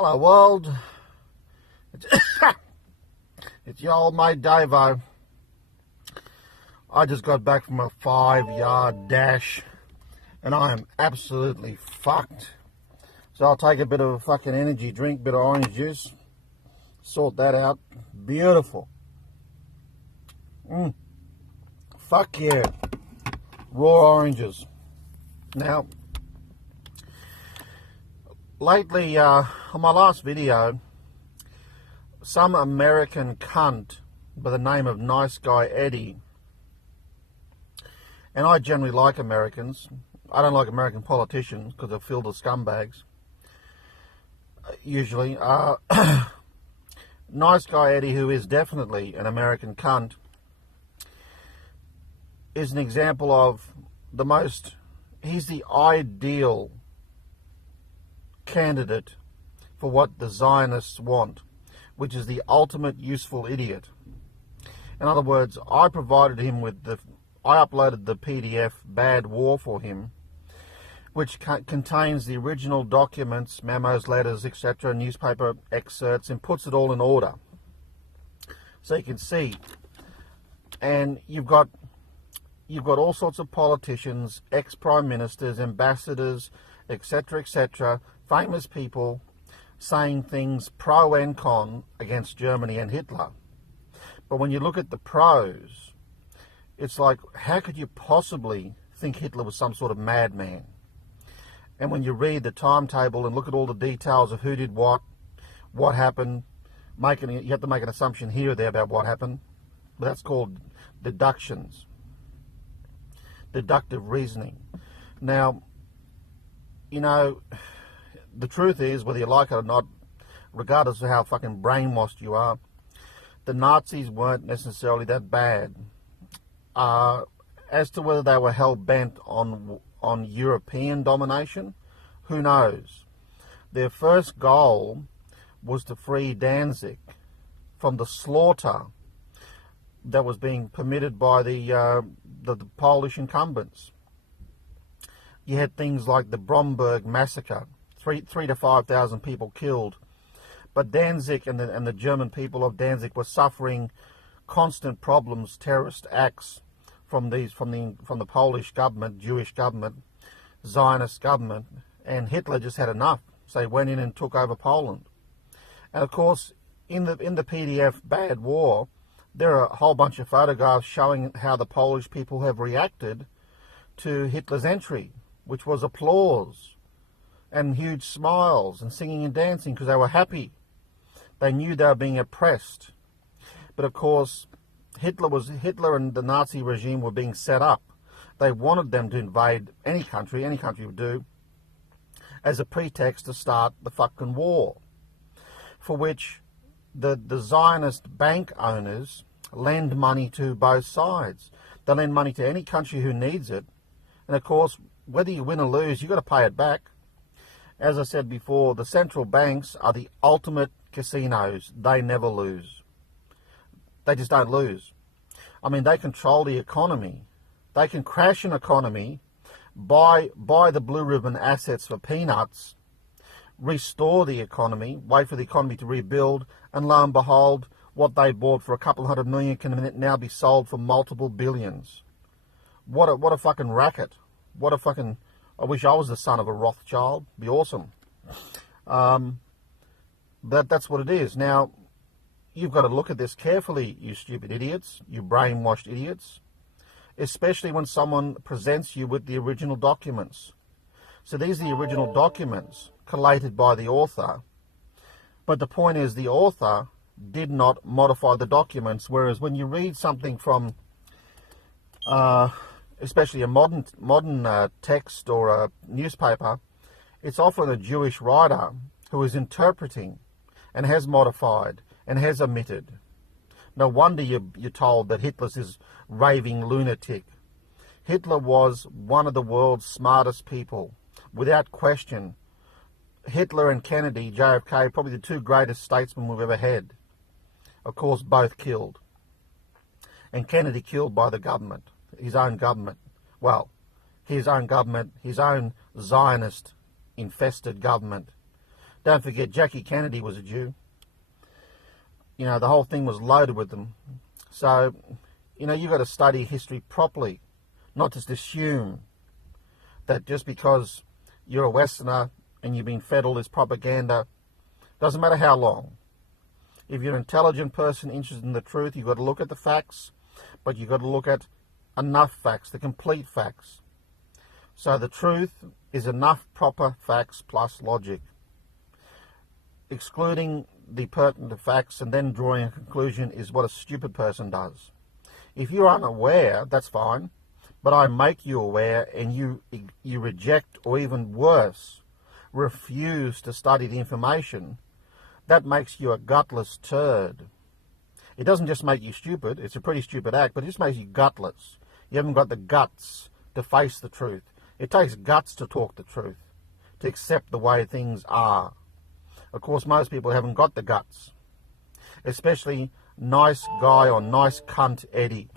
Hello world, it's your old mate Davo. I just got back from a 5-yard dash and I am absolutely fucked. So I'll take a bit of a fucking energy drink, bit of orange juice, sort that out. Beautiful. Fuck yeah. Raw oranges. Now, lately, on my last video, some American cunt by the name of Nice Guy Eddie, and I generally like Americans. I don't like American politicians because they're filled with scumbags, usually. Nice Guy Eddie, who is definitely an American cunt, is an example of he's the ideal candidate for what the Zionists want, which is the ultimate useful idiot. In other words, I uploaded the PDF Bad War for him, which contains the original documents, memos, letters, etc., newspaper excerpts, and puts it all in order. So you can see, and you've got all sorts of politicians, ex-prime ministers, ambassadors, etc., etc., famous people saying things pro and con against Germany and Hitler. But when you look at the pros, it's like, how could you possibly think Hitler was some sort of madman? And when you read the timetable and look at all the details of who did what happened, you have to make an assumption here or there about what happened. But that's called deductions. Deductive reasoning. Now, the truth is, whether you like it or not, regardless of how fucking brainwashed you are, the Nazis weren't necessarily that bad. As to whether they were hell-bent on European domination, who knows? Their first goal was to free Danzig from the slaughter that was being permitted by the Polish incumbents. You had things like the Bromberg massacre, 3,000 to 5,000 people killed. But Danzig and the German people of Danzig were suffering constant problems, terrorist acts from the Polish government, Jewish government, Zionist government, and Hitler just had enough. So he went in and took over Poland. And of course, in the PDF Bad War, there are a whole bunch of photographs showing how the Polish people have reacted to Hitler's entry, which was applause and huge smiles and singing and dancing because they were happy. They knew they were being oppressed. But of course, Hitler and the Nazi regime were being set up. They wanted them to invade any country would do, as a pretext to start the fucking war, for which the Zionist bank owners lend money to both sides. They lend money to any country who needs it, and of course, whether you win or lose, you've got to pay it back. As I said before, the central banks are the ultimate casinos. They never lose. They just don't lose. I mean, they control the economy. They can crash an economy, buy the blue ribbon assets for peanuts, restore the economy, wait for the economy to rebuild, and lo and behold, what they bought for a couple $100 million can now be sold for multiple billions. What a fucking racket. What a fucking... I wish I was the son of a Rothschild. It'd be awesome. That's what it is. Now, you've got to look at this carefully, you stupid idiots, you brainwashed idiots, especially when someone presents you with the original documents. So these are the original documents collated by the author, but the point is the author did not modify the documents, whereas when you read something from, especially a modern text or a newspaper, it's often a Jewish writer who is interpreting and has modified and has omitted. No wonder you're told that Hitler's this raving lunatic. Hitler was one of the world's smartest people, without question. Hitler and Kennedy, JFK, probably the two greatest statesmen we've ever had. Of course, both killed. And Kennedy killed by the government, his own government. Well, his own government, his own Zionist-infested government. Don't forget, Jackie Kennedy was a Jew. You know, the whole thing was loaded with them. So, you know, you've got to study history properly, not just assume that just because you're a Westerner and you've been fed all this propaganda, doesn't matter how long. If you're an intelligent person interested in the truth, you've got to look at the facts, but you've got to look at enough facts, the complete facts. So the truth is enough proper facts plus logic. Excluding the pertinent facts and then drawing a conclusion is what a stupid person does. If you're unaware, that's fine, but I make you aware and you reject, or even worse, refuse to study the information, that makes you a gutless turd. It doesn't just make you stupid, it's a pretty stupid act, but it just makes you gutless. You haven't got the guts to face the truth. It takes guts to talk the truth, to accept the way things are. Of course, most people haven't got the guts, especially nice guy or nice cunt Eddie.